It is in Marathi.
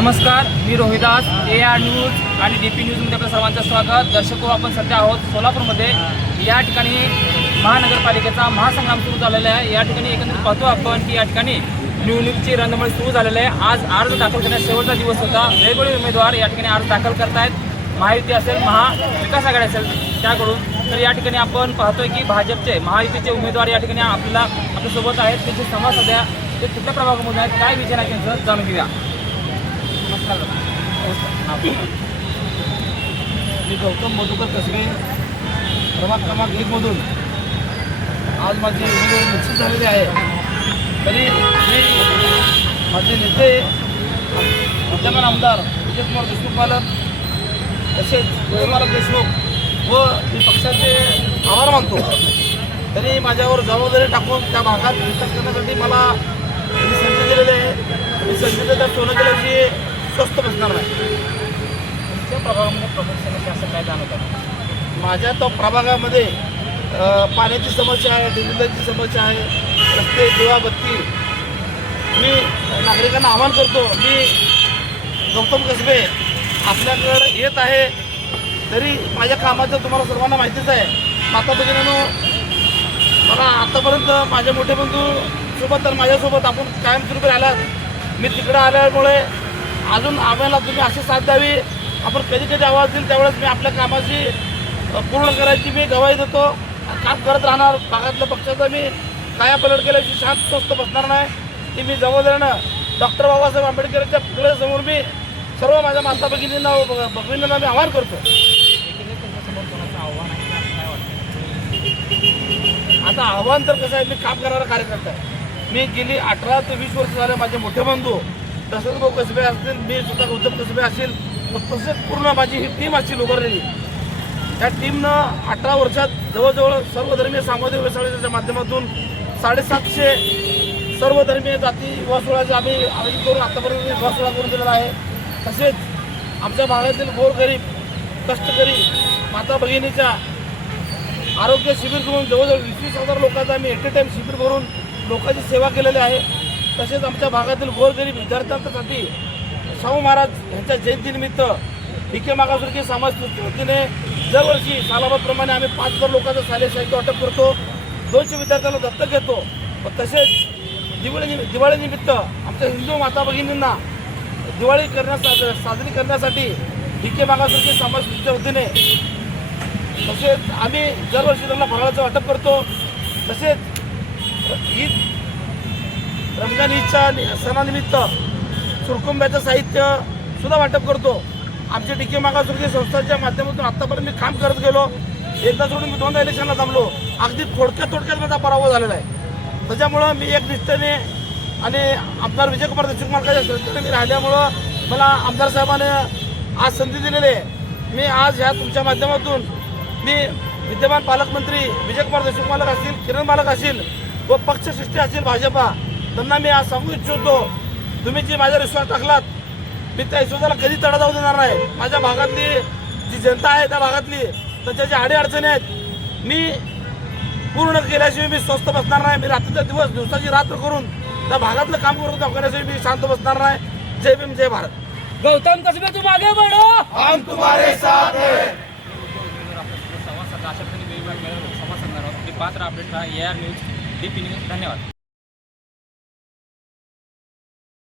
नमस्कार, मी रोहिदास AR न्यूज आणि DP न्यूजमध्ये आपल्या सर्वांचं स्वागत. दर्शको, आपण सध्या आहोत सोलापूरमध्ये. या ठिकाणी महानगरपालिकेचा महासंग्राम सुरू झालेला आहे. या ठिकाणी एकंदरीत पाहतो आपण की या ठिकाणी निवडणुकीची रणधुमाळी सुरू झालेली आहे. आज अर्ज दाखल करण्याचा शेवटचा दिवस होता. वेगवेगळे उमेदवार या ठिकाणी अर्ज दाखल करतायत. महायुती असेल, महाविकास आघाडी असेल त्याकडून. तर या ठिकाणी आपण पाहतोय की भाजपचे महायुतीचे उमेदवार या ठिकाणी आपल्यासोबत आहेत. त्यांचे संवाद सध्या ते कुठल्या प्रभागामधून आहेत, काय विचार आहे त्यांचं जाणून घेऊया. मी गौतम मधुकर कसबे, प्रभाग क्रमांक 1 मधून आज माझी उमेदवारी निश्चित झालेली आहे. तरी मी माझे नेते विद्यमान आमदार विजयकुमार देशमुख पालक तसेच विजयकुमार देशमुख व मी पक्षाचे आभार मानतो. तरी माझ्यावर जबाबदारी टाकून त्या भागात विकास करण्यासाठी मला संधी दिलेली आहे. मी संधीचं त्या सोनं केल्याची स्वस्त बसणार नाही. तुमच्या प्रभागामध्ये प्रमुख समस्या असं काय जाणवतात? माझ्या तो प्रभागामध्ये पाण्याची समस्या आहे, डिझेलची समस्या आहे, रस्ते, दिवाबत्ती. मी नागरिकांना आवाहन करतो, मी गौतम कसबे आपल्याकडे येत आहे. तरी माझ्या कामाचं तुम्हाला सर्वांना माहितीच आहे. माता भगिनींनो, मला आतापर्यंत माझे मोठे बंधू सोबत तर माझ्यासोबत आपण कायमस्वरूपी राहिलात. मी तिकडे आल्यामुळे अजून आम्हाला तुम्ही अशी साथ द्यावी. आपण कधी कधी आवाज देईल त्यावेळेस मी आपल्या कामाची पूर्ण करायची मी गवाही देतो. काम करत राहणार. भागातल्या पक्षाचा मी कायापलट केल्याची शांत स्वस्त बसणार नाही. ती मी जबाबदारीनं डॉक्टर बाबासाहेब आंबेडकरांच्या पुतळ्यासमोर मी सर्व माझ्या माता भगिनींना भगिनींना मी आवाहन करतो. त्यांच्यासमोर कोणाचं आव्हान आहे असं काय वाटतं? आता आव्हान तर कसं आहे, मी काम करणारा कार्यकर्ता आहे. मी गेली 18 ते 20 वर्ष झाले. माझे मोठे बंधू दशरथ भाऊ कसबे असतील, मी सुद्धा गौतम कसबे असेल, तसेच पूर्ण माझी ही टीम असेल उभारलेली. त्या टीमनं 18 वर्षात जवळजवळ सर्वधर्मीय सामाजिक व्यवसायाच्या माध्यमातून 750 सर्वधर्मीय जाती विवाह सोहळ्याचे आम्ही आयोजित करून आतापर्यंत विवाह सोहळा करून दिलेला आहे. तसेच आमच्या भागातील गोरगरीब कष्टकरी माता भगिनीच्या आरोग्य शिबिर करून जवळजवळ 20,000 लोकांचा आम्ही एट ए टाईम शिबिर भरून लोकांची सेवा केलेली आहे. तसेच आमच्या भागातील गोरगरीब विद्यार्थ्यांसाठी शाहू महाराज यांच्या जयंतीनिमित्त DK मागासवर्गीय समाज वतीने दरवर्षी सालाबादप्रमाणे आम्ही 5,000 लोकांचं शालेय साहित्य वाटप करतो. 200 विद्यार्थ्यांना दत्तक घेतो. व तसेच दिवाळीनिमित्त आमच्या हिंदू माता भगिनींना दिवाळी साजरी करण्यासाठी DK मागासवर्गीय समाजाच्या वतीने तसेच आम्ही दरवर्षी त्यांना फराळाचं वाटप करतो. तसेच ईद रमजान ईदच्या सणानिमित्त सुरकुंब्याचं साहित्य सुद्धा वाटप करतो. आमच्या DK मागासवर्गीय संस्थांच्या माध्यमातून आत्तापर्यंत मी काम करत गेलो. एकदा सोडून मी 2दा इलेक्शनला थांबलो. अगदी थोडक्यात माझा पराभव झालेला आहे. त्याच्यामुळं मी एक निष्ठेने आणि आमदार विजयकुमार देशमुख मालकाच्या श्रद्धेने मी राहिल्यामुळं मला आमदार साहेबांनी आज संधी दिलेली आहे. मी आज ह्या तुमच्या माध्यमातून मी विद्यमान पालकमंत्री विजयकुमार देशमुख मालक असतील, किरण मालक असतील व पक्षश्रेष्ठी असतील भाजपा, त्यांना मी आज सांगू इच्छितो, तुम्ही जी माझ्यावर विश्वास टाकलात, मी त्या विश्वासाला कधी तडा जाऊ देणार नाही. माझ्या भागातली जी जनता आहे त्या भागातली त्यांच्या ज्या अडीअडचणी आहेत मी पूर्ण केल्याशिवाय मी स्वस्थ बसणार नाही. मी रात्रीचा दिवस दिवसाची रात्र करून त्या भागातलं काम करून दाखवण्याशिवाय मी शांत बसणार नाही. जय भीम, जय भारत. गौतम कसबे, तुम आगे बढ़ो, हम तुम्हारे साथ हैं. संवाद साधा अशा पद्धतीने वेगवेगळ्या संवाद साधणार आहोत. पात्र update AR news DP news. धन्यवाद.